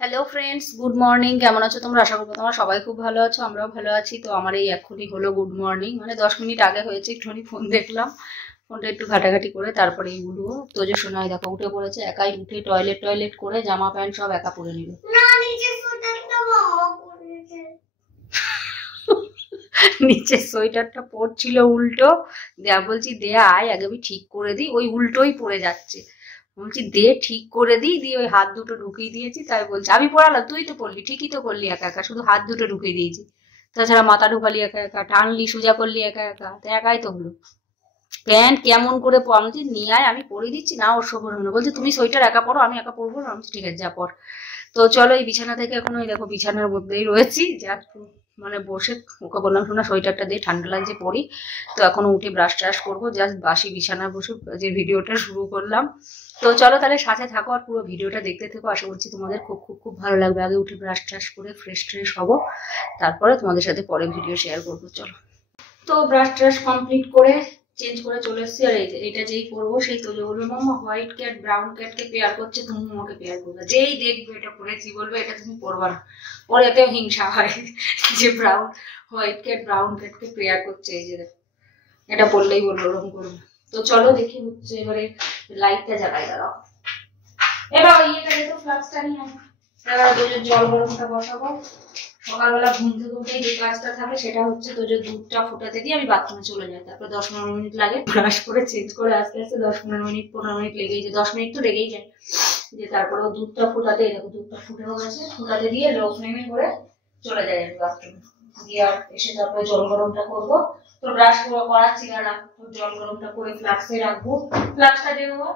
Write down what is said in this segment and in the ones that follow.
Hello friends, good morning. কেমন আছো তোমরা? আশা করবো তোমরা সবাই খুব ভালো আছো, আমরাও ভালো আছি। তো আমার এই এখনই হলো গুড মর্নিং, মানে 10 মিনিট আগে হয়েছে। একটুখানি ফোন দেখলাম, ফোনটা একটু ঘাটাঘাটি করে তারপরে এই উঠবো। তো যে শোনাই দেখো উঠে পড়েছে, একাই উঠে টয়লেট করে জামা প্যান্ট সব একা পরে নিবে। নিচের সোয়েটারটা পরছিল উল্টো, দেয়া বলছি দেয়া আয় আগে আমি ঠিক করে দিই, ওই উল্টোই পড়ে যাচ্ছে। বলছি দে ঠিক করে দিই, দিয়ে ওই হাত দুটো ঢুকিয়ে দিয়েছি। তাই বলছে আমি পড়ালাম, তুই তো পড়লি, ঠিকই তো করলি একা একা, শুধু হাত দুটো ঢুকিয়ে দিয়েছি। তাছাড়া মাথা ঢুকালি একা একা, টানলি সোজা করলি একা একা, তো একাই তো হলো। প্যান্ট কেমন করে আমি নিয়ে আয়, আমি পরে দিচ্ছি না, ওর সব হলো না। বলছে তুমি সোয়েটার একা পড়ো, আমি একা পরবো না। আমি ঠিক আছে যা পর। তো চলো এই বিছানা থেকে এখন ওই দেখো বিছানার মধ্যেই রয়েছি, যা মানে বসে ওকে বললাম শোনা সোয়েটারটা দিয়ে ঠান্ডা লাগছে পরি। তো এখন উঠে ব্রাশ ট্রাশ করবো, জাস্ট বাসি বিছানায় বসে যে ভিডিওটা শুরু করলাম। তো চলো তাহলে সাথে থাকো আর পুরো ভিডিওটা দেখতে থেকো, আশা করছি তোমাদের খুব খুব খুব ভালো লাগবে। আগে উঠে ব্রাশ ট্রাশ করে ফ্রেশ হবো, তারপরে তোমাদের সাথে পরে ভিডিও শেয়ার করবো। চলো, তো ব্রাশ ট্রাশ কমপ্লিট করে চেঞ্জ করে চলে এসেছি। আর এটা যেই পরবো সেই তোজো বলবে মাম্মা হোয়াইট ক্যাট ব্রাউন ক্যাটকে পেয়ার করছে, তুমি আমাকে পেয়ার করবে। যেই দেখবে এটা পরেছি বলবে এটা তুমি পরবা না। ওর এতেও হিংসা হয় যে হোয়াইট ক্যাট ব্রাউন ক্যাটকে পেয়ার করছে, এই যে এটা পরলেই বলবো ওরকম করবে। তো চলো দেখি হচ্ছে এবারে লাইটটা জ্বালাই। দাঁড়াও, এবার ইয়েটা যেত ফ্লাক্সটা নিয়ে এবার তোজোর জল গরমটা বসাবো। সকালবেলা ঘুম থেকে উঠে যে কাজটা থাকে সেটা হচ্ছে তোজোর দুধটা ফুটাতে দিয়ে আমি বাথরুমে চলে যাই। তারপর 10-15 মিনিট লাগে ব্রাশ করে চেঞ্জ করে আস্তে আস্তে 10-15 মিনিট লেগেই যায়, 10 মিনিট তো লেগেই যায়। যে তারপরে দুধটা ফুটাতে, দেখো দুধটা ফুটেও গেছে, ফুটাতে দিয়ে লো ফ্লেমে করে চলে যাই আমি বাথরুমে। দিয়ে আর এসে তারপরে জল গরমটা করবো। তো ব্রাশ করাচ্ছি না, জল গরমটা করে ফ্লাক্সে রাখবো, ফ্লাক্সটা দেবো।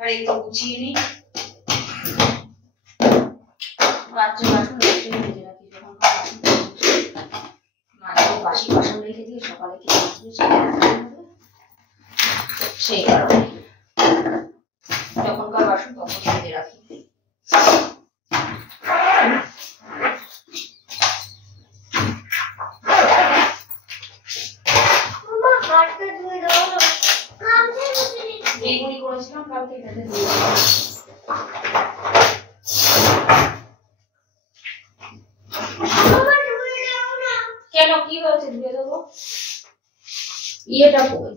আর একটু গুছিয়ে নিই, রাত্রে বাসন ভেজে রাখি, যখন বাসি বাসন রেখে দিয়ে সকালে খেয়ে আসবে, সেই কারণে যখনকার বাসন তখন ভেজে রাখি। এইগুলি করেছিলাম কালকে, এটাতে দিয়ে কেন কি হয়েছে ধুয়ে দেবো। ইয়েটা কই?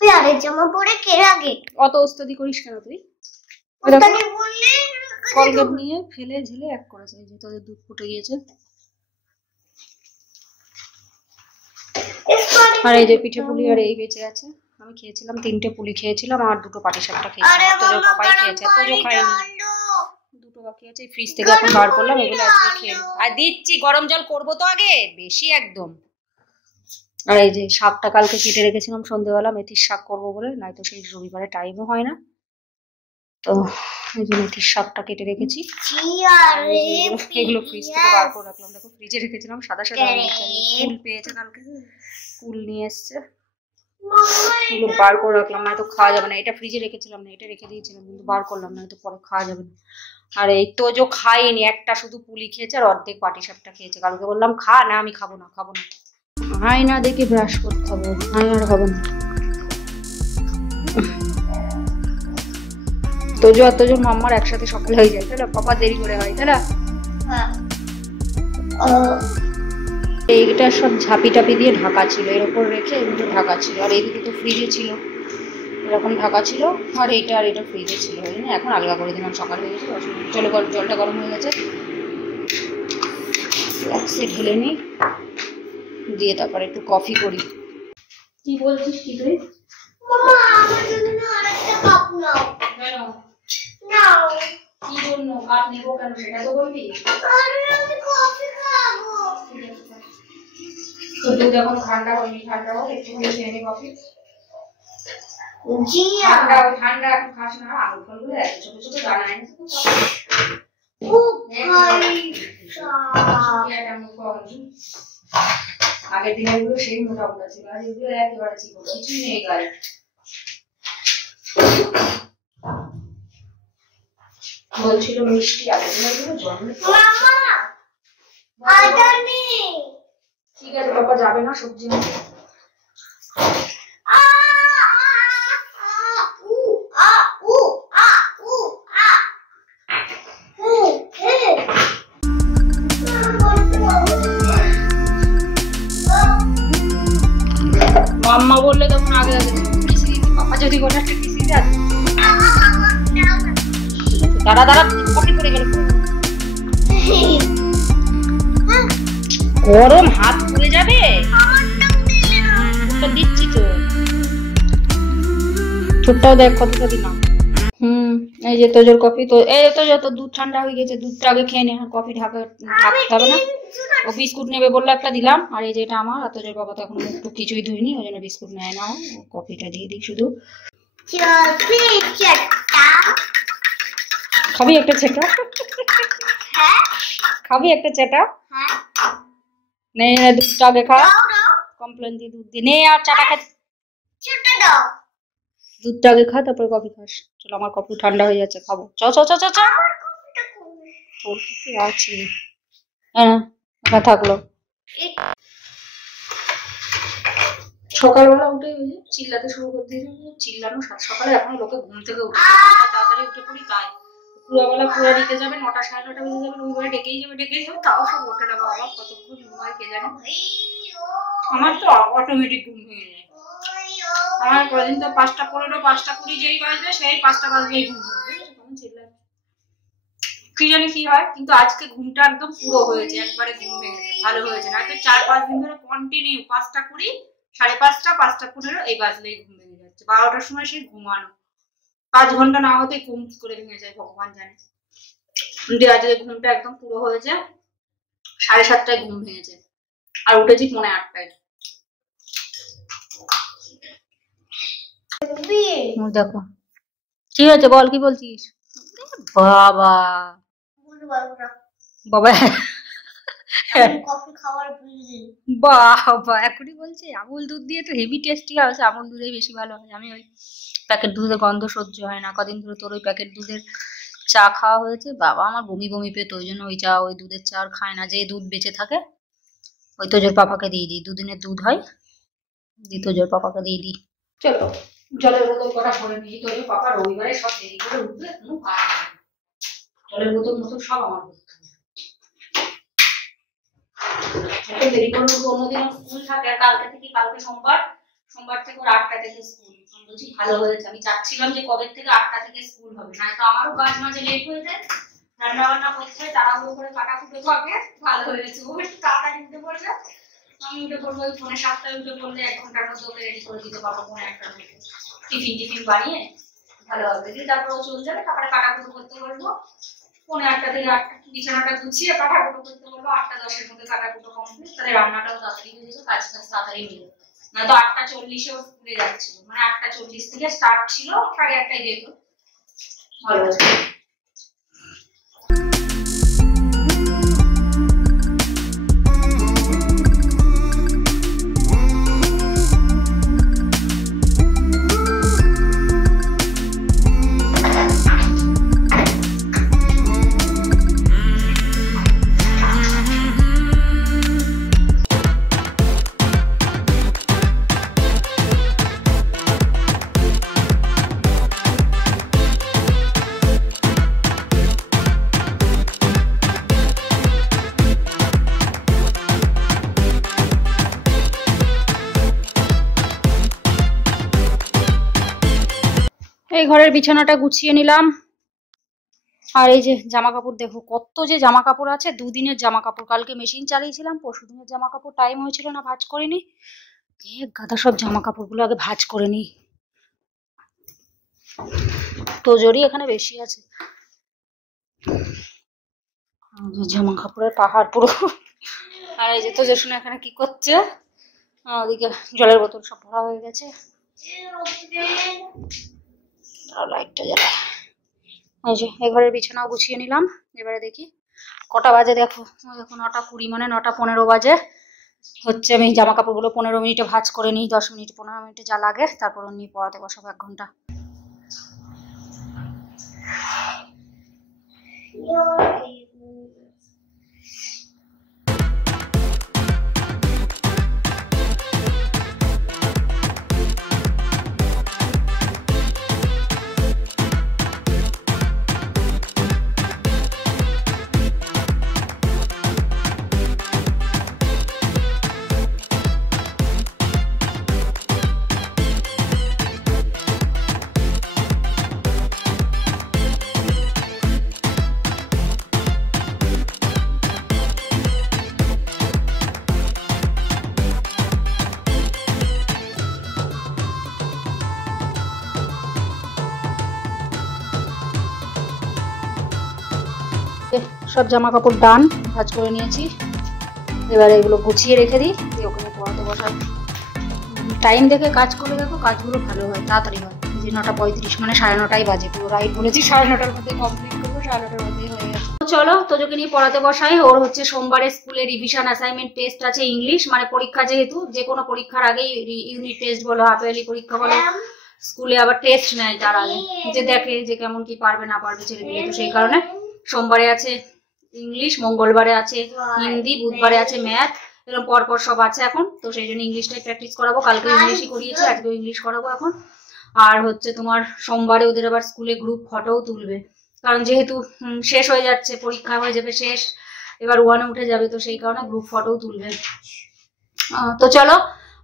পেয়ারের জামা পরে কে রাগে? অত ওস্তাদি করিস কেন তুই? কলগেট নিয়ে ফেলে ঝেলে এক করেছে, যে তোদের দুধ ফুটে গিয়েছে। আর এই যে পিঠে পুলি আর এই বেঁচে আছে, আমি খেয়েছিলাম 3টে পুলি খেয়েছিলাম আর 2টো পাটিসাপটা খেয়েছিলাম। তোজো পাপাই খেয়েছে, তোজো খাইনি, 2টো বাকি আছে। ফ্রিজ থেকে এখন বার করলাম, এগুলো আজকে খেয়ে আর দিচ্ছি। গরম জল করবো তো আগে, বেশি একদম। আর এই যে শাকটা কালকে কেটে রেখেছিলাম সন্ধ্যেবেলা, মেথির শাক করবো বলে, নাই তো সেই রবিবারে টাইমও হয় না। তো এই যে মেথির শাকটা কেটে রেখেছি, এগুলো ফ্রিজ থেকে বার করে রাখলাম। দেখো ফ্রিজে রেখেছিলাম সাদা সাদা কুল পেয়েছে কালকে, কুল নিয়ে এসছে, এগুলো বার করে রাখলাম, নয়তো খাওয়া যাবে না। এটা ফ্রিজে রেখেছিলাম না, এটা রেখে দিয়েছিলাম কিন্তু বার করলাম না, হয়তো পরে খাওয়া যাবে না। আর এই তোজো খাইনি, একটা শুধু পুলি খেয়েছে আর অর্ধেক পাটিসাপটা খেয়েছে। কালকে বললাম খা, না আমি খাবো না। আয়না দেখে ব্রাশ করতে হবে, আর হবে না। তোজো আর তোজোর মাম্মার একসাথে সকাল হয়ে যায়, তাই না? পাপা দেরি করে হয়, তাই না? এইটা সব ঝাপি টাপি দিয়ে ঢাকা ছিল, এর উপর রেখে এগুলো ঢাকা ছিল। আর এই দুটো তো ফ্রিজে ছিল, এরকম ঢাকা ছিল। আর এটা ফ্রিজে ছিল, ওই জন্য এখন আলগা করে দিলাম, সকাল হয়ে গেছে। চলো জলটা গরম হয়ে গেছে, ফ্লাক্সে ঢেলে নিই, দিয়ে তারপরে একটু কফি করি। কি বলছিস কি তুই? কি জন্য কাপ নেবো কেন সেটা তো বলবি। তো দুধ এখন ঠান্ডা হয়নি, ঠান্ডা হোক একটু খেয়ে নি কফি। ঠান্ডা এখন খাস না, আলু ফলগুলো এত ছোট ছোট দানা এনেছে আগের দিনের গুলো সেই মোটা মোটা ছিল, আর এগুলো একেবারে ছিল কিছুই নেই গায়ে। বলছিল মিষ্টি, আগের দিনের গুলো জন্মে। ঠিক আছে বাবা যাবে না সবজি আনতে। হয়ে গেছে টিসি দিতে, পাপা যদি বলে একটা টিসি দে। দাঁড়া দাঁড়া, কপি করে গেল, গরম হাত পুড়ে যাবে। তো দিচ্ছি তো, ছোটটাও দেখ কতটা দিলাম। এই যে তোজোর কফি, তো এই তো যত দুধ ঠান্ডা হয়ে গেছে, দুধটা আগে খেয়ে নে, কফি ঢাকতে হবে না। ও বিস্কুট নেবে বললো, একটা দিলাম। আর এই যে এটা আমার, আর তোজোর বাবা তো এখন একটু কিছুই ধুইনি, ওই জন্য বিস্কুট নেয় না, কফিটা দিয়ে দিই শুধু। খাবি একটা চেটা? খাবি একটা চেটা? নে দুধটা আগে খা, কমপ্লেন দিয়ে দুধ দিয়ে নে, আর চাটা খেতে দুধটা আগে খা, তারপরে কফি খাস। চলো, আমার কফি ঠান্ডা হয়ে যাচ্ছে, খাবো। চ চ চ চ চ, তোর কফি আছে? হ্যাঁ, ওখানে থাকলো। সকালবেলা উঠে চিল্লাতে শুরু করে দিয়েছে, চিল্লানো সাত সকালে এখন লোকে ঘুম থেকে উঠে তাড়াতাড়ি উঠে পড়ি, তাই পুরাবেলা পুরা দিতে যাবে, 9টা সাড়ে 9টা বেজে যাবে, রবিবারে ডেকেই যাবে, তাও সব ওঠে না বাবা, কতক্ষণ ঘুমায় কে জানে। আমার তো অটোমেটিক ঘুম ভেঙে যায়। আমার কদিন তো 5টা 15 5টা 20 যেই বাজবে, সেই 5টা বাজবেই ঘুম ভেঙে যায়, কি জানি কি হয়। কিন্তু আজকে ঘুমটা একদম পুরো হয়েছে, একবারে ঘুম ভেঙেছে, ভালো হয়েছে। না তো 4-5 দিন ধরে কন্টিনিউ 5টা 20 5:30 5টা 15 এই বাজলেই ঘুম ভেঙে যাচ্ছে। 12টার সময় সেই ঘুমানো, 5 ঘন্টা না হতে ঘুম করে ভেঙে যায়, ভগবান জানে। কিন্তু আজকে ঘুমটা একদম পুরো হয়েছে, 7:30টায় ঘুম ভেঙেছে, আর উঠেছি 8:45টায়। দেখো কি হয়েছে, বল কি বলছিস? বাবা বাবা বাবা এখনই বলছে আমুল দুধ দিয়ে তো হেভি টেস্টি হয়, আমুল দুধেই বেশি ভালো হয়। আমি ওই প্যাকেট দুধের গন্ধ সহ্য হয় না, কদিন ধরে তোর ওই প্যাকেট দুধের চা খাওয়া হয়েছে, বাবা আমার বমি বমি পেত, ওই জন্য ওই চা, ওই দুধের চা আর খায় না। যে দুধ বেঁচে থাকে ওই তোজোর পাপাকে দিয়ে দিই, 2 দিনের দুধ হয়, দিয়ে তোজোর পাপাকে দিয়ে দিই। চলো জলের বোতল করা ভরে নিই, তোজোর পাপা রবিবারে সব দেরি করে উঠবে, কোনো কাজ নেই, জলের বোতল মতো সব আমার করতে হবে। দেরি করে উঠবো, অন্যদিন স্কুল থাকে, আর কালকে সোমবার থেকে ওর 8টা থেকে স্কুল। আমি বলছি ভালো হয়েছে, আমি চাচ্ছিলাম যে কবে থেকে 8টা থেকে স্কুল হবে, না তো আমারও কাজ মাঝে লেট হয়ে যায়, রান্না বান্না করতে হয়, তাড়াহুড়ো করে কাটাকুটো থাকে। ভালো হয়েছে ও একটু তাড়াতাড়ি উঠে পড়লে, আমি উঠে পড়বো ওই 7:45 উঠে পড়লে 1 ঘন্টার মধ্যে ওকে রেডি করে দিতে পারবো, 1:45 মধ্যে টিফিন বানিয়ে ভালো হবে। তারপর ও চলে যাবে, তারপরে কাটাকুটো করতে বলবো, 8:45 থেকে 8টা বিছানাটা গুছিয়ে কাটাকুটো করতে বলবো, 8:10-এর মধ্যে কাটাকুটো কমপ্লিট, তাহলে রান্নাটাও তাড়াতাড়ি হয়ে যাবে, কাজ তাড়াতাড়ি হয়ে যাবে। না তো 8:40-এ ও স্কুলে যাচ্ছিল, মানে 8:40 থেকে স্টার্ট ছিল, 8:30টায় যেত, ভালো হয়েছে। এই ঘরের বিছানাটা গুছিয়ে নিলাম, আর এই যে জামা কাপড় দেখো, কত যে জামা কাপড় আছে, 2 দিনের জামা কাপড়, কালকে মেশিন চালিয়েছিলাম, পরশু দিনের জামা কাপড় টাইম হয়েছিল না, ভাঁজ করিনি। গাদা সব জামা কাপড়গুলো আগে ভাঁজ করে নি, তোজোরই এখানে বেশি আছে, জামা কাপড়ের পাহাড় পুরো। আর এই যে তোজোর শুনে এখানে কি করছে, ওদিকে জলের বোতল সব ভরা হয়ে গেছে, লাইটটা জ্বালায়। এই যে এই ঘরের বিছানাও গুছিয়ে নিলাম, এবারে দেখি কটা বাজে, দেখো এখন 9:20, মানে 9:15 বাজে হচ্ছে। আমি জামা কাপড়গুলো 15 মিনিটে ভাঁজ করে নিই, 10 মিনিট 15 মিনিটে যা লাগে, তারপর নিয়ে পড়াতে বসাবো 1 ঘন্টা। সব জামা কাপড় ডান, ভাঁজ করে নিয়েছি। এবারে এগুলো গুছিয়ে রেখে দিই, দিয়ে ওখানে পড়াতে বসাই। টাইম দেখে কাজ করে দেখো, কাজগুলো ভালো হয়, তাড়াতাড়ি হয়। যে 9:35 মানে 9:30 বাজে, পুরো রাইট বলেছি। 9:30টার মধ্যে কমপ্লিট করবো, 9:30টার মধ্যেই হয়ে গেছে। চলো তোজোকে নিয়ে পড়াতে বসাই। ওর হচ্ছে সোমবারে স্কুলে রিভিশন অ্যাসাইনমেন্ট টেস্ট আছে ইংলিশ, মানে পরীক্ষা, যেহেতু যে কোনো পরীক্ষার আগেই ইউনিট টেস্ট বলো, হাফ ইয়ারলি পরীক্ষা বলো, স্কুলে আবার টেস্ট নেয় তার আগে, যে দেখে যে কেমন কি পারবে না পারবে ছেলেপিলে। তো সেই কারণে সোমবারে আছে ইংলিশ, মঙ্গলবারে আছে হিন্দি, বুধবারে আছে ম্যাথ, এরকম পরপর সব আছে এখন। তো সেই জন্য ইংলিশটাই প্র্যাকটিস করাবো। কালকে ইংলিশই করিয়েছি, আজকেও ইংলিশ করাবো এখন। আর হচ্ছে তোমার সোমবারে ওদের আবার স্কুলে গ্রুপ ফটোও তুলবে, কারণ যেহেতু শেষ হয়ে যাচ্ছে, পরীক্ষা হয়ে যাবে শেষ, এবার 1-এ উঠে যাবে, তো সেই কারণে গ্রুপ ফটোও তুলবে। তো চলো।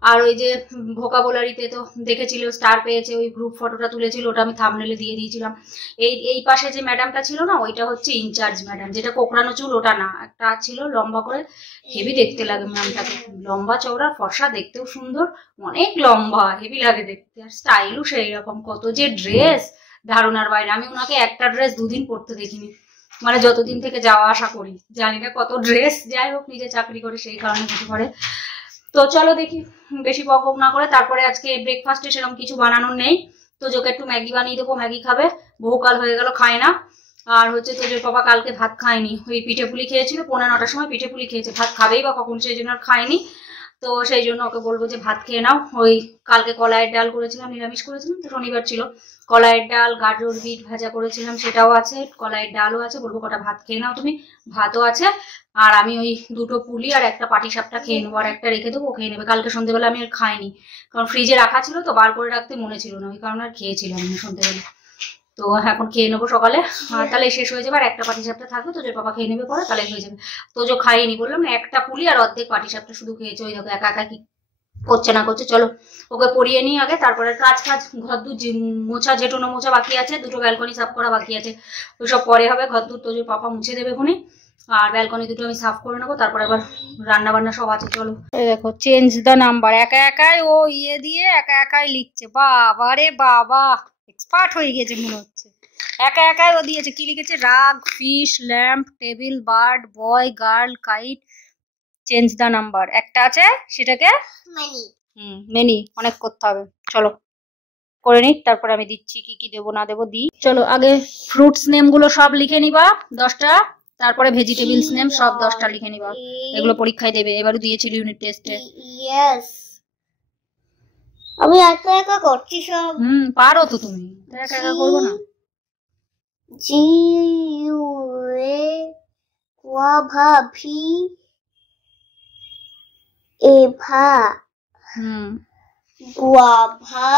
আর ওই যে ভোকাবুলারিতে তো দেখেছিল স্টার পেয়েছে, ওই গ্রুপ ফটোটা তুলেছিল, ওটা আমি থাম্বনেলে দিয়ে দিয়েছিলাম। এই পাশে যে ম্যাডামটা ছিল না, ওইটা হচ্ছে ইনচার্জ ম্যাডাম, যেটা কোকড়ানো চুল ওটা না, একটা ছিল লম্বা করে, হেভি দেখতে লাগে ম্যামটাকে, লম্বা চওড়া ফর্সা, দেখতেও সুন্দর, অনেক লম্বা, হেভি লাগে দেখতে, আর স্টাইলও সেই রকম। কত যে ড্রেস, ধারণার বাইরে। আমি ওনাকে একটা ড্রেস 2 দিন পরতে দেখিনি, মানে যতদিন থেকে যাওয়া আসা করি, জানি না কত ড্রেস। যাই হোক, নিজে চাকরি করে সেই কারণে কিছু করে। তো চলো দেখি, বেশি বক না করে। তারপরে আজকে ব্রেকফাস্টে সেরকম কিছু বানানোর নেই, তোজোকে একটু ম্যাগি বানিয়ে দেবো, ম্যাগি খাবে, বহুকাল হয়ে গেল খায় না। আর হচ্ছে তোজোর বাবা কালকে ভাত খায়নি, ওই পিঠে পুলি খেয়েছিল, 9:45টার সময় পিঠে পুলি খেয়েছে, ভাত খাবেই বা কখন, সেই জন্য আর খায়নি। তো সেই জন্য ওকে বলবো যে ভাত খেয়ে নাও। ওই কালকে কলাইয়ের ডাল করেছিলাম, নিরামিষ করেছিলাম তো, শনিবার ছিল। কলাইয়ের ডাল, গাজর বিট ভাজা করেছিলাম, সেটাও আছে, কলাইয়ের ডালও আছে। বলবো কটা ভাত খেয়ে নাও তুমি, ভাতও আছে। আর আমি ওই 2টো পুলি আর একটা পাটিসাপটা খেয়ে নেবো, আর একটা রেখে দেবো, খেয়ে নেবে। কালকে সন্ধ্যেবেলা আমি আর খাইনি, কারণ ফ্রিজে রাখা ছিল তো, বার করে রাখতে মনে ছিল না, ওই কারণে আর খেয়েছিলাম না সন্ধ্যেবেলা। তো এখন খেয়ে নেবো সকালে, আর তাহলে শেষ হয়ে যাবে। আর একটা পাটিসাপটা থাকবে, তোজোর বাবা খেয়ে নেবে পরে, তাহলে হয়ে যাবে। তোজো খাইনি, বললাম না, একটা পুলি আর অর্ধেক পাটিসাপটা শুধু খেয়েছে। ওই দেখো একা একা কি করছে না করছে। চলো ওকে পড়িয়ে নিই আগে, তারপরে কাজ ঘর দূর মোছা, জেটোনো মোছা বাকি আছে, 2টো ব্যালকনি সাফ করা বাকি আছে, ওইসব পরে হবে। ঘর দূর তোজোর পাপা মুছে দেবে খুনি, আর ব্যালকনি 2টো আমি সাফ করে নেবো, তারপরে আবার রান্না বান্না সব আছে। চলো। এই দেখো, চেঞ্জ দ্য নাম্বার, একা একাই ও দিয়ে একা একাই লিখছে। বাবা রে বাবা, এক্সপার্ট হয়ে গেছে মনে হচ্ছে। একা একাই ও দিয়েছে, কি লিখেছে, রাগ, fish, lamp, table, bird, boy, girl, kite, change the number একটা আছে, সেটাকে মেনি অনেক করতে হবে। চলো করে নিই, তারপরে আমি দিচ্ছি কি কি দেবো না দেবো দিই। চলো আগে ফ্রুটস নেম গুলো সব লিখে নিবা 10টা, তারপরে ভেজিটেবলস নেম সব 10টা লিখে নিবা, এগুলো পরীক্ষায় দেবে, এবারও দিয়েছিল ইউনিট টেস্টে। আমি একা একা করছি সব। পারো তো তুমি, একা একা করবো না। জি ইউ এ ওয়াভা ভি এভা guava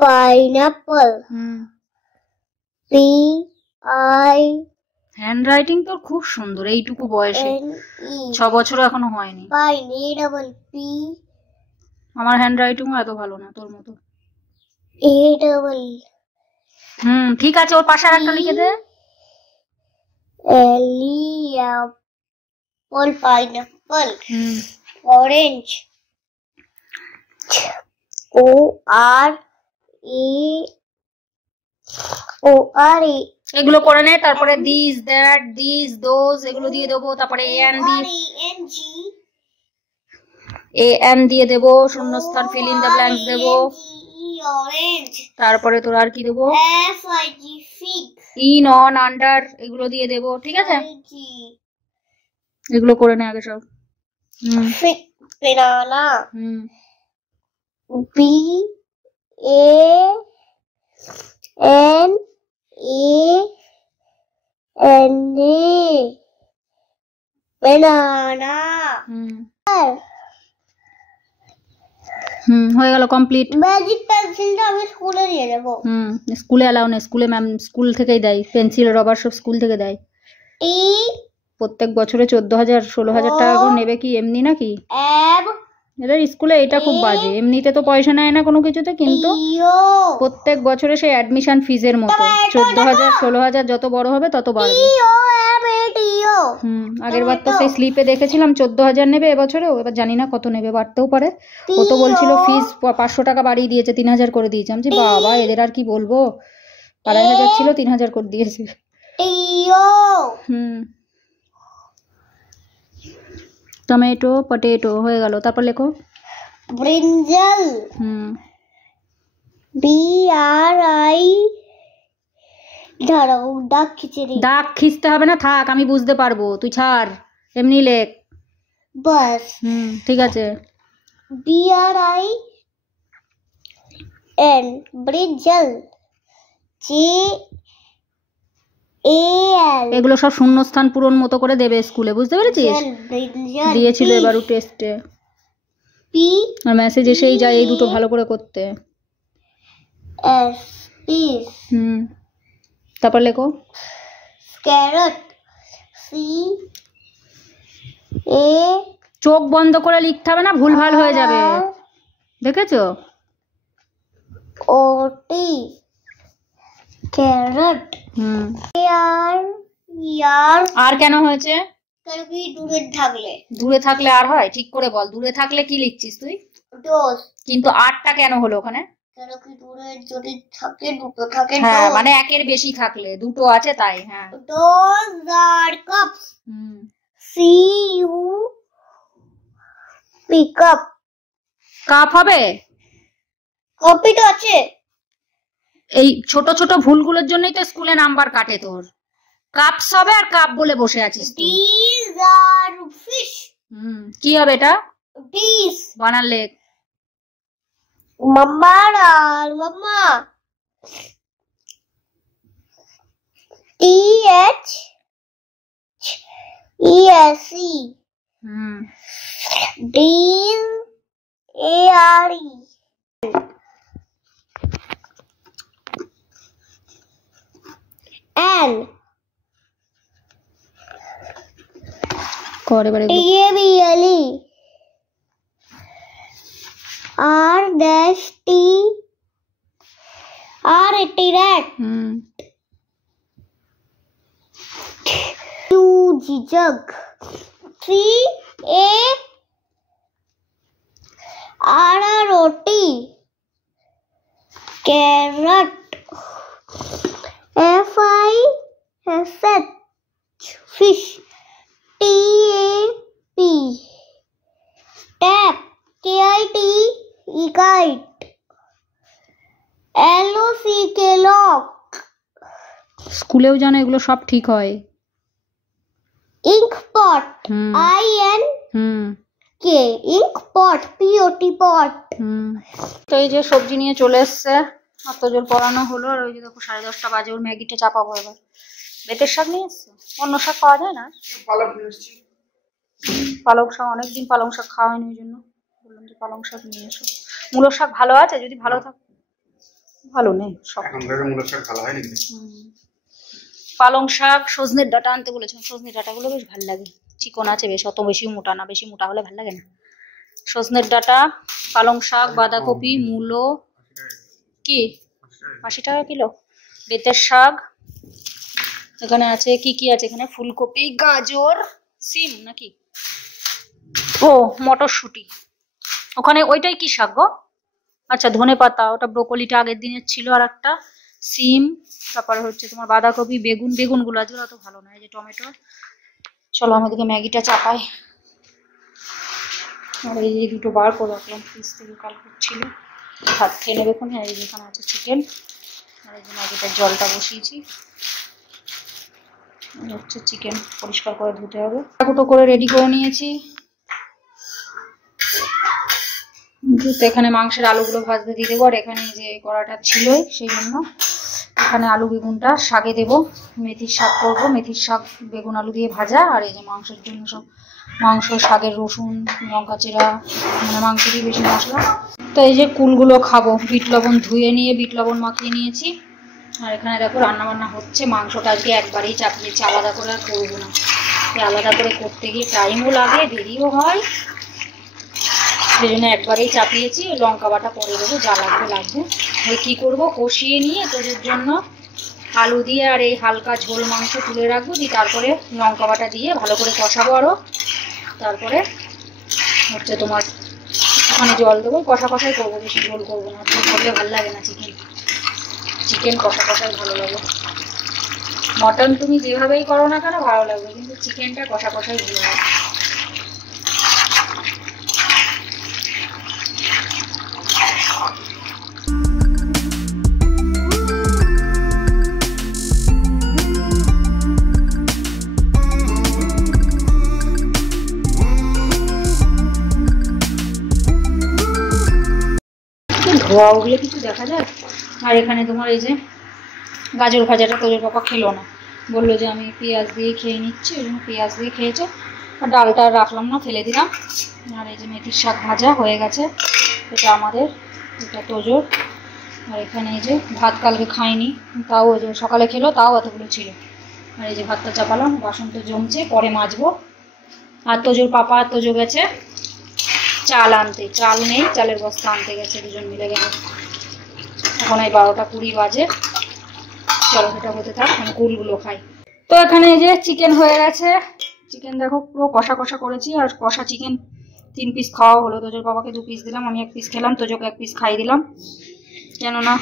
pineapple P I. Hand writing তো খুব সুন্দর, এইটুকু বয়সে, 6 বছরও এখনো হয়নি। Pineapple P. আমার হ্যান্ড রাইটিং এত ভালো না তোর মতো। A double. ঠিক আছে, ওর পাশে আরেকটা লিখে দে। এলিয়াপল পাইনাপল অরেঞ্জ ও আর এ এগুলো করে নে, তারপরে দিস দ্যাট দিস দোজ এগুলো দিয়ে দেবো, তারপরে এন দিয়ে দেবো, শূন্যস্থান ফিল ইন দ্য ব্ল্যাঙ্কস দেবো, তারপরে তোর আর কি দেবো, ইন অন আন্ডার এগুলো দিয়ে দেবো, ঠিক আছে? এগুলো করে নে আগে সব। banana B A N A N A banana। হয়ে গেল কমপ্লিট। ম্যাজিক পেন্সিলটা আমি স্কুলে দিয়ে দেব। স্কুলে অ্যালাউ নেই, স্কুলে ম্যাম স্কুল থেকেই দেয়, পেন্সিল রবার সব স্কুল থেকে দেয়। প্রত্যেক বছরে 14,000 16,000 টাকা করে নেবে, কি এমনি নাকি? এদের স্কুলে এটা খুব বাজে, এমনিতে তো পয়সা নেয় না কোনো কিছুতে, কিন্তু প্রত্যেক বছরে সেই অ্যাডমিশন ফিজের মতো 14,000 16,000 যত বড় হবে তত বাড়বে। আগের বার তো সেই স্লিপে দেখেছিলাম 14,000 নেবে এবছরেও, এবার জানি না কত নেবে, বাড়তেও পারে। ও তো বলছিল ফিজ 500 টাকা বাড়িয়ে দিয়েছে, 3,000 করে দিয়েছে। আমি বাবা এদের আর কি বলবো, 2,500 ছিল 3,000 করে দিয়েছে। টিও টমেটো পটেটো হয়ে গেল, তারপর লেখো ব্রিঞ্জাল BRI দাঁড়াও দাগ খিচুড়ি দাগ খিচতে হবে না, থাক আমি বুঝতে পারবো, তুই ছাড়, এমনি লেখ বাস ঠিক আছে। BRIN ব্রিঞ্জাল JAL এগুলো সব শূন্যস্থান পূরণ মতো করে দেবে স্কুলে, বুঝতে পেরেছিস? ব্রিঞ্জাল দিয়েছিল এবারও টেস্টে, P আর মেসেজ এসেই যায় এই দুটো ভালো করে করতে। S piece তারপর লেখো carrot CA চোখ বন্ধ করে লিখতে হবে না, ভুলভাল হয়ে যাবে, দেখেছো? OT carrot আর কেন হয়েছে? কেন কি দূরে থাকলে দূরে থাকলে আর হয়? ঠিক করে বল, দূরে থাকলে কি লিখছিস তুই? ডোজ কিন্তু আরটা কেন হলো ওখানে? কেন কি দূরে যদি থাকে দুটো থাকে হ্যাঁ মানে একের বেশি থাকলে, দুটো আছে তাই। হ্যাঁ ডোজ আর কাপস CUP কাপ কাপ হবে, কপি তো আছে। এই ছোট ছোট ভুলগুলোর জন্যই তো স্কুলে নাম্বার কাটে তোর। কাপস হবে আর কাপ বলে বসে আছিস তুই। These are fish কি হবে এটা? These বানান লেখ। মাম্মা আর মাম্মা THESE These ARE and করে এবারে TABLE R-T R-T rat U-G jug C-A-R-R-O-T carrot F-I-S-H fish T-A-P tap K-I-T kite L-O-C-K lock স্কুলেও জানো এগুলো সব ঠিক হয়। ink pot I-N-K ink pot P-O-T pot তো এই যে সবজি নিয়ে চলে এসছে, আত্মজল পড়ানো হলো, আর ওই যে দেখো 10:30 বাজে, ওর ম্যাগিটা চাপাবো এবার। বেতের শাক নিয়ে এসছে, অন্য শাক পাওয়া যায় না? পালং শাক, অনেকদিন পালং শাক খাওয়া হয়নি, ওই জন্য বললাম যে পালং শাক নিয়ে এসো। মূলো শাক ভালো আছে? যদি ভালো থাকে, ভালো নেই সব। মূলো শাক ভালো হয় নাকি? পালং শাক, সজনের ডাঁটা আনতে বলেছিলাম, সজনের ডাঁটাগুলো বেশ ভালো লাগে, চিকন আছে বেশ, অত বেশি মোটা না, বেশি মোটা হলে ভালো লাগে না। সজনের ডাঁটা, পালং শাক, বাঁধাকপি, মূলো কি 80 টাকা কিলো, বেতের শাক, এখানে আছে কি কি আছে এখানে, ফুলকপি, গাজর, সিম নাকি, ও মটরশুঁটি, ওখানে ওইটাই কি শাক গো? আচ্ছা ধনে পাতা, ওটা ব্রোকলিটা আগের দিনের ছিল, আর একটা সিম, তারপরে হচ্ছে তোমার বাঁধাকপি, বেগুনগুলো আছে, ওরা তো ভালো না, এই যে টমেটো। চলো আমাদেরকে ম্যাগিটা চাপাই, আর এই যে দুটো বার করে রাখলাম ফ্রিজ থেকে, কাল ছিল, ভাত খেয়ে নেবে এখন। আর এই যেখানে আছে চিকেন, আর এই যে ম্যাগিটার জলটা বসিয়েছি, হচ্ছে চিকেন পরিষ্কার করে ধুতে হবে। কুটো করে রেডি করে নিয়েছি, এখানে মাংসের আলুগুলো ভাজতে দিয়ে দেবো, আর এখানে যে কড়াটা ছিল সেই জন্য এখানে আলু বেগুনটা শাকে দেবো, মেথির শাক করবো, মেথির শাক বেগুন আলু দিয়ে ভাজা, আর এই যে মাংসের জন্য সব মাংস, শাকের রসুন, লঙ্কা চেরা, মানে মাংস দিয়ে বেশি মশলা। তো এই যে কুলগুলো খাবো, বিট লবণ ধুয়ে নিয়ে বিট লবণ মাখিয়ে নিয়েছি, আর এখানে দেখো রান্না বান্না হচ্ছে। মাংসটা আজকে একবারেই চাপিয়েছি, আলাদা করে আর করবো না, আলাদা করে করতে গিয়ে টাইমও লাগে, দেরিও হয়, সেই জন্য একবারেই চাপিয়েছি। লঙ্কা বাটা পরে দেবো, যা লাগবে। ওই কী করবো, কষিয়ে নিয়ে তোদের জন্য আলু দিয়ে আর এই হালকা ঝোল মাংস তুলে রাখবো, দিয়ে তারপরে লঙ্কা বাটা দিয়ে ভালো করে কষাবো আরও, তারপরে হচ্ছে তোমার ওখানে জল দেবো, কষাই করবো, বেশি ঝোল করবো না, ঝোল করলে ভালো লাগে না, চিকেন কষাই ভালো লাগে। মটন তুমি যেভাবেই করো না কেন ভালো লাগবে, কিন্তু চিকেনটা কষা কষাই ভালো লাগে। ধোয়া উঠলে কিছু দেখা যায়। আর এখানে তোমার এই যে গাজর ভাজাটা তোদের পাপা খেলো না, বললো যে আমি পেঁয়াজ দিয়ে খেয়ে নিচ্ছি, ওই জন্য পেঁয়াজ দিয়ে খেয়েছে। আর ডালটা রাখলাম না, ফেলে দিলাম। আর এই যে মেথির শাক ভাজা হয়ে গেছে, এটা আমাদের, এটা তোজোর। আর এখানে এই যে ভাত কালকে খাইনি, তাও ওই যে সকালে খেলো, তাও এতগুলো ছিল। আর এই যে ভাতটা চাপালাম, বাসন তো জমছে, পরে মাজবো। আর তোজোর পাপা আর তোজো গেছে চাল আনতে, চাল নেই, চালের বস্তা আনতে গেছে, দুজন মিলে গেল। এখন এই 12টা 20 বাজে। চলো সেটা হতে থাক, আমি কুলগুলো খাই। তো এখানে এই যে চিকেন হয়ে গেছে। চিকেন দেখো পুরো কষা কষা করেছি, আর কষা চিকেন 3 পিস খাওয়া হলো। তোজোর বাবাকে 2 পিস দিলাম, আমি 1 পিস খেলাম, তোজোকে 1 পিস খাই দিলাম, কেননা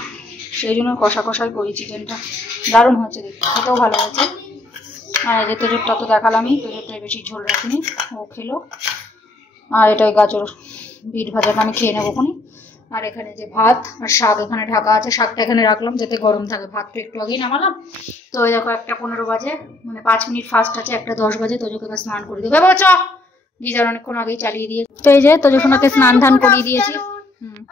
সেই জন্য কষা কষাই করি চিকেনটা। দারুণ হয়েছে দেখতে, খেতেও ভালো হয়েছে। আর এই যে তোজোরটা তো দেখালামই, তোজোরটাই বেশি ঝোল রাখিনি, ও খেলো। আর এটাই গাজর বিট ভাজাটা আমি খেয়ে নেবো খুনি। আর এখানে যে ভাত আর শাক এখানে ঢাকা আছে, শাকটা এখানে রাখলাম যাতে গরম থাকে। ভাতটা একটু আগেই নামালাম। তো ওই দেখো 1টা 15 বাজে, মানে 5 মিনিট ফাস্ট আছে, 1টা 10 বাজে। তোজোকে এবার স্নান করে দেবো। বাবা চ, গিজার অনেকক্ষণ আগেই চালিয়ে দিয়ে। তো এই যে তোজো সোনাকে স্নান ধান করিয়ে দিয়েছি।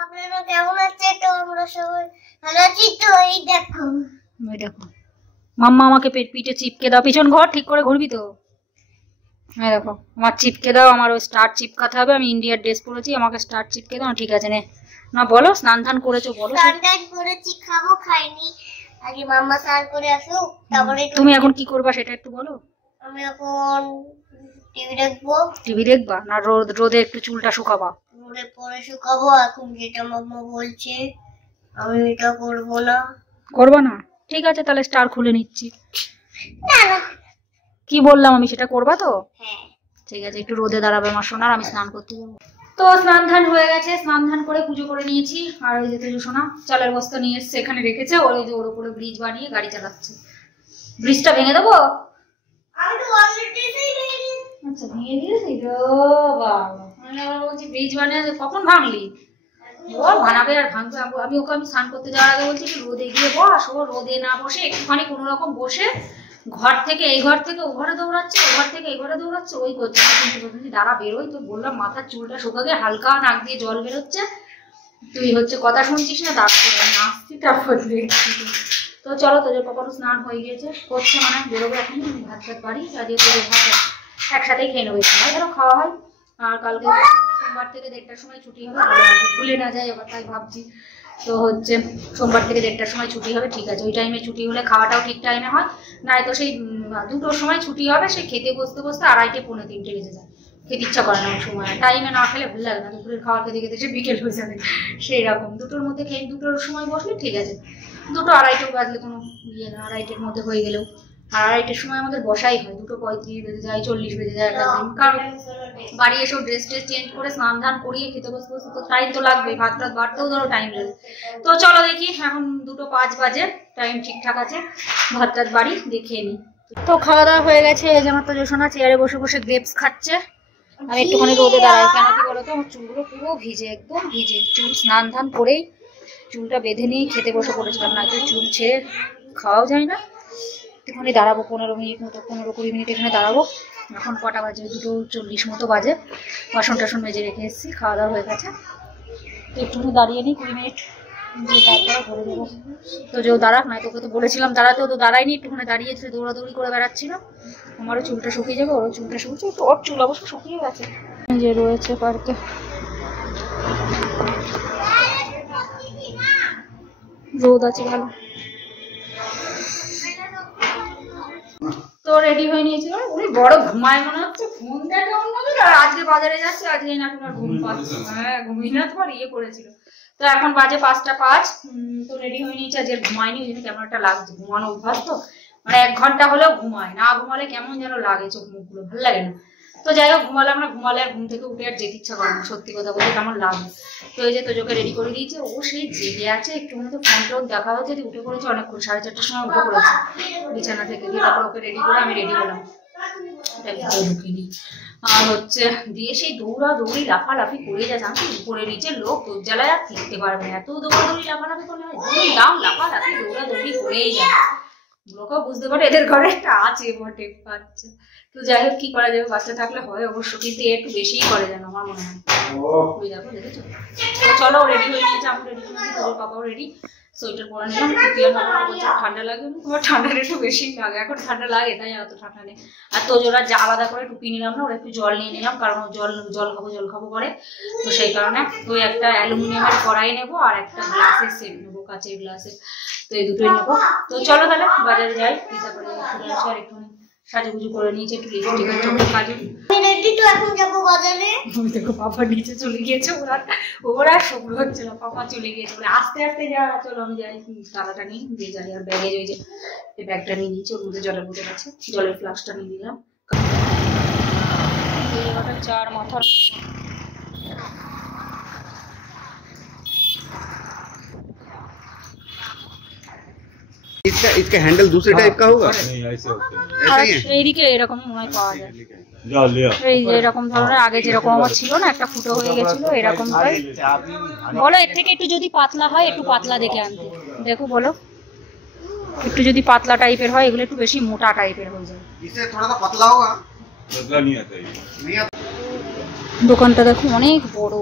আপনারা কেমন আছে? তো আমরা সবাই ভালো আছি। তো এই দেখো, ওই দেখো মাম্মা আমাকে পিঠে চিপকে দাও, পিছন ঘর ঠিক করে ঘুরবি তো। হ্যাঁ দেখো আমার চিপকে দাও, আমার ওই স্টার চিপকাতে হবে, আমি ইন্ডিয়ার ড্রেস পরেছি, আমাকে স্টার চিপকে দাও। ঠিক আছে নে, না বলো স্নান ধান করেছো বলো। স্নান করেছি, খাবো, খাইনি, আগে মাম্মা স্নান করে আসুক তারপরে। তুমি এখন কি করবা সেটা একটু বলো। আমি এখন টিভি দেখবো। টিভি দেখবা না রোদে একটু চুলটা শুকাবা? রোদে পরে শুকাবো। এখন যেটা মাম্মা বলছে আমি এটা করবো না। করবা না? ঠিক আছে তাহলে স্টার খুলে নিচ্ছি। না না, কি বললাম আমি সেটা করবা তো? হ্যাঁ ঠিক আছে, একটু রোদে দাঁড়াবে আমার সোনার, আমি স্নান করতে যাবো। তো স্নান ধান হয়ে গেছে, স্নান ধান করে পুজো করে নিয়েছি। আর ওই যে তোজো সোনা চালের বস্তা নিয়ে এসছে, এখানে রেখেছে। ওর ওই যে ওর উপরে ব্রিজ বানিয়ে গাড়ি চালাচ্ছে। ব্রিজটা ভেঙে দেবো? আমি তো অলরেডি আচ্ছা ভেঙে দিয়েছি তো। বাবা আমি আবার বলছি ব্রিজ বানিয়ে কখন ভাঙলি? ও বানাবে আর ভাঙবে। আমি ওকে আমি স্নান করতে যাওয়ার আগে বলছি কি রোদে গিয়ে বস। ও রোদে না বসে একটুখানি কোনো রকম বসে ঘর থেকে এই ঘর থেকে ও ঘরে দৌড়াচ্ছে, ও ঘর থেকে এই ঘরে দৌড়াচ্ছে, ওই করছে। কিন্তু বলছি দাঁড়া বেরোই, তো বললাম মাথার চুলটা শুকাগে, হালকা নাক দিয়ে জল বেরোচ্ছে, তুই হচ্ছে কথা শুনছিস না, দাঁড় করে আসছি তারপর দেখছি। তো চলো তোদের পাপারও স্নান হয়ে গিয়েছে, করছে মানে বেরোবে এখন, ভাত ভাত বাড়ি আজকে তোদের ভাত একসাথেই খেয়ে নেবো, এখানে যেন খাওয়া হয়। আর কালকে সোমবার থেকে 1টার সময় ছুটি হবে, ভুলে না যায় এবার, তাই ভাবছি। তো হচ্ছে সোমবার থেকে 1টার সময় ছুটি হবে, ঠিক আছে। ওই টাইমে ছুটি হলে খাওয়াটাও ঠিক টাইমে হয়, নাই তো সেই 2টোর সময় ছুটি হবে, সে খেতে বসতে বসতে 2:30 পৌনে 3টে বেজে যায়। খেতে ইচ্ছা করে না ওই সময়, টাইমে না খেলে ভালো লাগে না, দুপুরের খাওয়ার খেতে খেতে সে বিকেল হয়ে যাবে। সেই রকম 2টোর মধ্যে খেয়ে 2টোর সময় বসলে ঠিক আছে, 2টো 2:30 বাজলে কোনো ইয়ে না, 2:30-এর মধ্যে হয়ে গেলেও। আর 2:30-এর সময় আমাদের বসাই হয়, 2:35 বেজে যায়, 40 বেজে যায় একটা দিন। কারণ বাড়ি এসেও ড্রেস চেঞ্জ করে স্নান ধান করিয়ে খেতে বসতে বসতে তো টাইম তো লাগবে, ভাত টাত বাড়তেও ধরো টাইম লাগে। তো চলো দেখি, এখন 2:05 বাজে, টাইম ঠিকঠাক আছে, ভাত টাত বাড়ি দেখে নিই। তো খাওয়া দাওয়া হয়ে গেছে, এই যে আমার তো জোসনা চেয়ারে বসে বসে গ্রেপস খাচ্ছে। আমি একটুখানি রোদে দাঁড়াই, কেন কি বলতো আমার চুলগুলো পুরো ভিজে, একদম ভিজে চুল। স্নান ধান করেই চুলটা বেঁধে নিয়ে খেতে বসে পড়েছিলাম, না তো চুল ছেড়ে খাওয়াও যায় না। একটুখানি দাঁড়াবো 15 মিনিট মতো, 15-20 মিনিট এখানে দাঁড়াবো। এখন কটা বাজে? 2:40 মতো বাজে। বাসন টাসন মেজে রেখে এসেছি, খাওয়া দাওয়া হয়ে গেছে। একটুখানি দাঁড়িয়ে নিই 20 মিনিট, দিয়ে তারপরে ঘরে দেবো। তো যে দাঁড়াক না, তোকে তো বলেছিলাম দাঁড়াতে, তো দাঁড়ায়নি, একটুখানি দাঁড়িয়েছে, দৌড়াদৌড়ি করে বেড়াচ্ছিল। আমারও চুলটা শুকিয়ে যাবে, ওরও চুলটা শুকিয়েছে, তো ওর চুল অবশ্য শুকিয়ে গেছে। যে রয়েছে পার্কে, রোদ আছে ভালো। তো রেডি হয়ে নিয়েছিল, উনি বড় ঘুমায় মনে হচ্ছে, ফোন দেখে অন্যদের। আর আজকে বাজারে যাচ্ছে, আজকে না তোমার ঘুম পাচ্ছে, হ্যাঁ ঘুমিয়ে না তোমার ইয়ে করেছিল। তো এখন বাজে 5টা 5। তো রেডি হয়ে নিয়েছে, আজকে ঘুমায়নি, ওই জন্য কেমন একটা লাগছে। ঘুমানো অভ্যাস তো, মানে 1 ঘন্টা হলেও ঘুমায় না, ঘুমালে কেমন যেন লাগে, চোখ মুখগুলো ভালো লাগে না। তো তো যাই হোক ঘুমালাম না, ঘুমালে আর ঘুম থেকে উঠে আর যেতে ইচ্ছা করে না, সত্যি কথা বলতে কেমন লাগে। তো এই যে তোজোকে রেডি করে দিয়েছে, ও সেই জেগে আছে, একটু তো ফোন টোন দেখা হচ্ছে, উঠে পড়েছে অনেকক্ষণ, 4:30টার সময় উঠে পড়েছে বিছানা থেকে, দিয়ে তারপর ওকে রেডি করে আমি রেডি হলাম, ঢুকিনি। আর হচ্ছে দিয়ে সেই দৌড়াদৌড়ি লাফালাফি করে যাচ্ছে, আমি উপরে নিচে লোক তোর জ্বালায় আর ফিরতে পারবে না, এত দৌড়াদৌড়ি লাফালাফি করলে দাম লাফালাফি দৌড়াদৌড়ি করেই যায়। লোকও বুঝতে পারে এদের ঘরে একটা আছে বটে, বাচ্চা। তো যাই হোক কি করা যাবে, বাচ্চা থাকলে হয় অবশ্য, কিন্তু একটু বেশিই করে যেন আমার মনে হয়। দেখো দেখেছো? তো চলো রেডি হয়ে নিয়েছে, আমি রেডি হয়ে তোর বাবাও রেডি, সোয়েটার পরে নিলাম। ঠান্ডা লাগে, তোমার ঠান্ডাটা একটু বেশি লাগে, এখন ঠান্ডা লাগে তাই অত ঠান্ডা নেই। আর তোজোরা আলাদা করে টুপি নিলাম না, ওরা একটু জল নিয়ে নিলাম, কারণ জল খাবো করে, তো সেই কারণে ওই একটা অ্যালুমিনিয়ামের কড়াই নেবো আর একটা গ্লাসের সেট নেবো, কাঁচের গ্লাসের, তো এই দুটোই নেবো। তো চলো তাহলে বাজারে যাই, তারপরে ঘুরে আসি, আর একটু সাজুগুজু করে নিয়েছি, একটু লিপস্টিক আর চোখের কাজল। এখন যাবো বাজারে। দেখো পাপা নিচে চলে গিয়েছে, ওরা শুরু হচ্ছে না, পাপা চলে গিয়েছে বলে আস্তে আস্তে যা, চলো আমি যাই তালাটা নিয়ে দিয়ে যাই। আর ব্যাগে ওই যে এই ব্যাগটা নিয়ে নিয়েছি, ওর মধ্যে জলের বোতল আছে, জলের ফ্লাস্কটা নিয়ে নিলাম। চার মাথা इसका हैंडल दूसरे टाइप का होगा? नहीं ऐसे होते हैं। ऐसा ही है? এইদিকে এরকম মনে হয় পাওয়া যায়, जाओ ले आओ। এই যে এরকম ধরনের, আগে যেরকম আমার ছিল না, একটা ফুটো হয়ে গেছিল এরকম হয়। বলো এর থেকে একটু যদি পাতলা হয়, একটু পাতলা দেখে আনতে, দেখো বলো একটু যদি পাতলা টাইপের হয়, এগুলো একটু বেশি মোটা টাইপের হয়ে যায়। इससे थोड़ा सा पतला होगा? बदला नहीं आता ये। नहीं आता। দোকানটা দেখো অনেক বড়।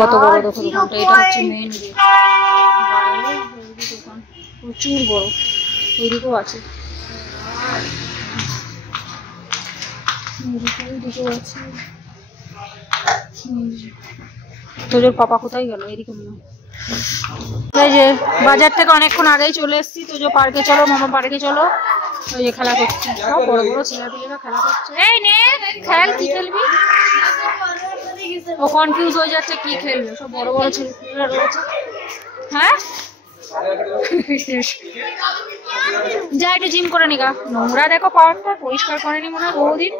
কত বড় দেখো দোকানটা, এটা হচ্ছে মেইন গেট, বাইরে দোকান প্রচুর বড়, ওইদিকেও আছে, তোর পাপা কোথায় গেল, এদিকে মনে হয়। এই যে বাজার থেকে অনেকক্ষণ আগেই চলে এসেছি, তোজো পার্কে চলো, মামা পার্কে চলো, ওই যে খেলা করছে, সব বড় বড় ছেলেপিলেরা খেলা করছে। এই নে খেল, কি খেলবি? ও কনফিউজ হয়ে যাচ্ছে কি খেলবে, সব বড় বড় ছেলেপিলেরা রয়েছে। হ্যাঁ যা একটু জিম করে নিগা, নোংরা দেখো পার্কটা পরিষ্কার করেনি মনে হয় বহুদিন,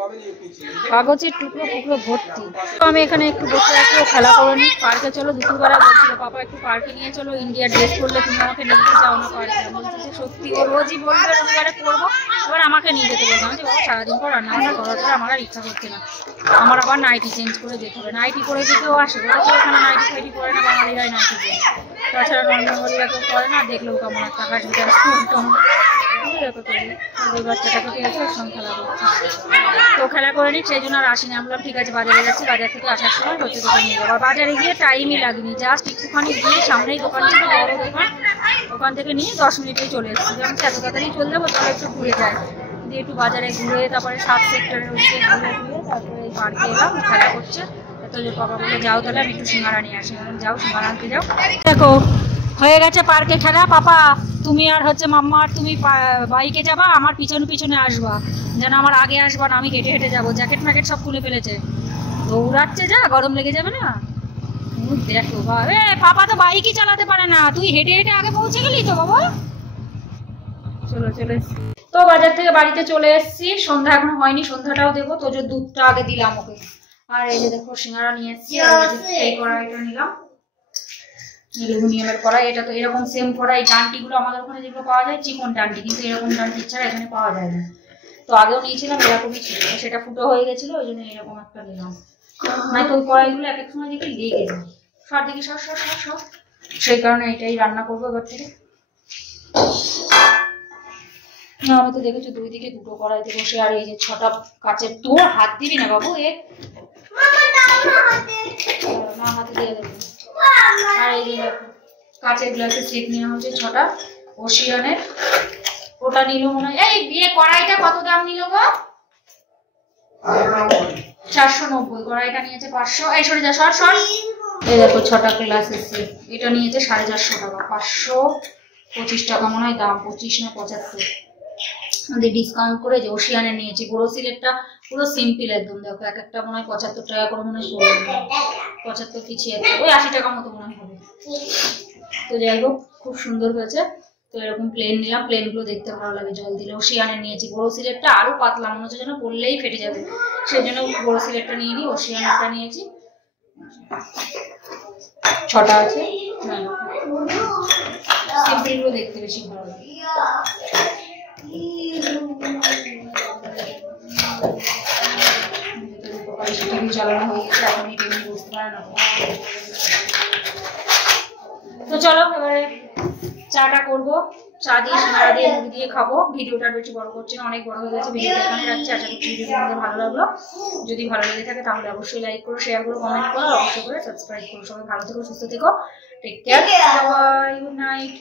কাগজের টুকরো টুকরো ভর্তি। তো আমি এখানে একটু বসে আছি, ও খেলা করে নি। পার্কে চলো, দুপুরবেলা বলছিল পাপা একটু পার্কে নিয়ে চলো, ইন্ডিয়া ড্রেস করলে তুমি আমাকে নিয়ে যাও না পার্কে। বলছি যে সত্যি, ও রোজই বলবে রবিবারে করবো, এবার আমাকে নিয়ে যেতে বলবো। আমি যে বাবা সারাদিন পর রান্না বান্না করার পর আমার আর ইচ্ছা করছে না, আমার আবার নাইটি চেঞ্জ করে যেতে হবে। নাইটি করে দিতেও আসে, ওরা তো এখানে নাইটি ফাইটি করে না, বাঙালিরাই নাইটি করে, তাছাড়া নর্মালিরা কেউ করে না, দেখলেও কেমন একটা কাজ ওই বাচ্চাটাকে পেয়েছে, ওর সঙ্গে খেলা করছে। তো খেলা করে নিক, সেই জন্য আর আসিনি। আমরা ঠিক আছে বাজারে যাচ্ছি, বাজার থেকে আসার সময় হচ্ছে দোকান নিয়ে যাবো। বাজারে গিয়ে টাইমই লাগেনি, জাস্ট একটুখানি গিয়ে সামনেই দোকান ছিল, বড় দোকান, ওখান থেকে নিয়ে 10 মিনিটেই চলে এসেছি। আমি এত তাড়াতাড়ি চলে যাবো, চলো একটু ঘুরে যাই, দিয়ে একটু বাজারে ঘুরে তারপরে 7 সেক্টরের ওদিকে ঘুরে ঘুরে তারপরে এই পার্কে এলাম, খেলা করছে। তো যে বাবা বলে যাও তাহলে আমি একটু সিঙ্গারা নিয়ে আসি, যাও সিঙ্গারা আনতে যাও। দেখো হয়ে গেছে পার্কে খেলা, পাপা তুমি আর হচ্ছে মাম্মা আর তুমি বাইকে যাবা, আমার পিছনে পিছনে আসবা, যেন আমার আগে আসবা না, আমি হেঁটে হেঁটে যাবো। জ্যাকেট ম্যাকেট সব খুলে ফেলেছে, দৌড়াচ্ছে, যা গরম লেগে যাবে না। দেখো পাপা তো বাইকই চালাতে পারে না, তুই হেঁটে হেঁটে আগে পৌঁছে গেলি তো বাবা। চলো চলে তো বাজার থেকে বাড়িতে চলে এসেছি, সন্ধ্যা এখনো হয়নি, সন্ধ্যাটাও দেবো। তো যে দুধটা আগে দিলাম ওকে। আর এই যে দেখো সিঙ্গারা নিয়ে এসেছি, এই কড়াইটা নিলাম, অ্যালুমিনিয়ামের কড়াই। এটা তো এরকম সেম কড়াই, ডান্টিগুলো আমাদের ওখানে যেগুলো পাওয়া যায় চিকন ডান্টি, কিন্তু এরকম ডান্টি ছাড়া এখানে পাওয়া যায় না। তো আগেও নিয়েছিলাম, এরকমই ছিল, সেটা ফুটো হয়ে গেছিল, ওই জন্য এরকম একটা নিলাম। মানে তো ওই কড়াইগুলো এক এক সময় দেখে লেগে যায়, সব দিকে সব সব সব সব, সেই কারণে এটাই রান্না করবো এবার থেকে। না আমি তো দেখেছো দুই দিকে দুটো কড়াইতে বসে, আর এই যে 6টা কাচের, তোর হাত দিবি না বাবু, এ না হাতে দিয়ে দেবে। আর এই যে দেখো কাঁচের গ্লাসের সেট নেওয়া হচ্ছে 6টা ওশিয়ানের। ওটা নিল মনে হয়, এই বিয়ে কড়াইটা কত দাম নিল গো? 490। কড়াইটা নিয়েছে 500। এই সরে যা, সর। এই দেখো 6টা গ্লাসের সেট, এটা নিয়েছে 450 টাকা। 525 টাকা মনে হয় দাম, 25 না 75 আমাদের ডিসকাউন্ট করে যে ওশিয়ানের নিয়েছি। বোরোসিলেরটা পুরো সিম্পল একদম, দেখো এক একটা মনে হয় 75 টাকা করে মনে হয় পড়বে, 75 কিছু একটা, ওই 80 টাকা মতো মনে হয় হবে। তো যাই হোক খুব সুন্দর হয়েছে। তো এরকম প্লেন নিলাম, প্লেনগুলো দেখতে ভালো লাগে জল দিলে। ওশিয়ানের নিয়েছি। বোরোসিলেরটা আরো পাতলা, মনে হচ্ছে যেন পড়লেই ফেটে যাবে, সেই জন্য বোরোসিলেরটা নিয়ে নিই। ওশিয়ানেরটা নিয়েছি, 6টা আছে। সিম্পলগুলো দেখতে বেশি ভালো লাগে। চালানো হয়ে গেছে, এখন এই টেবিল বুঝতে পারে না। তো চলো এবারে চাটা করবো, চা দিয়ে সিঙ্গাড়া দিয়ে মুড়ি দিয়ে খাবো। ভিডিওটা বেশি বড় করছি না, অনেক বড় হয়ে গেছে। ভিডিওটা এখানে রাখছি। আশা করছি ভিডিওটা তোমাদের ভালো লাগলো। যদি ভালো লেগে থাকে তাহলে অবশ্যই লাইক করো, শেয়ার করো, কমেন্ট করো, অবশ্যই করে সাবস্ক্রাইব করো। সবাই ভালো থেকো, সুস্থ থেকো, take care, bye, good night.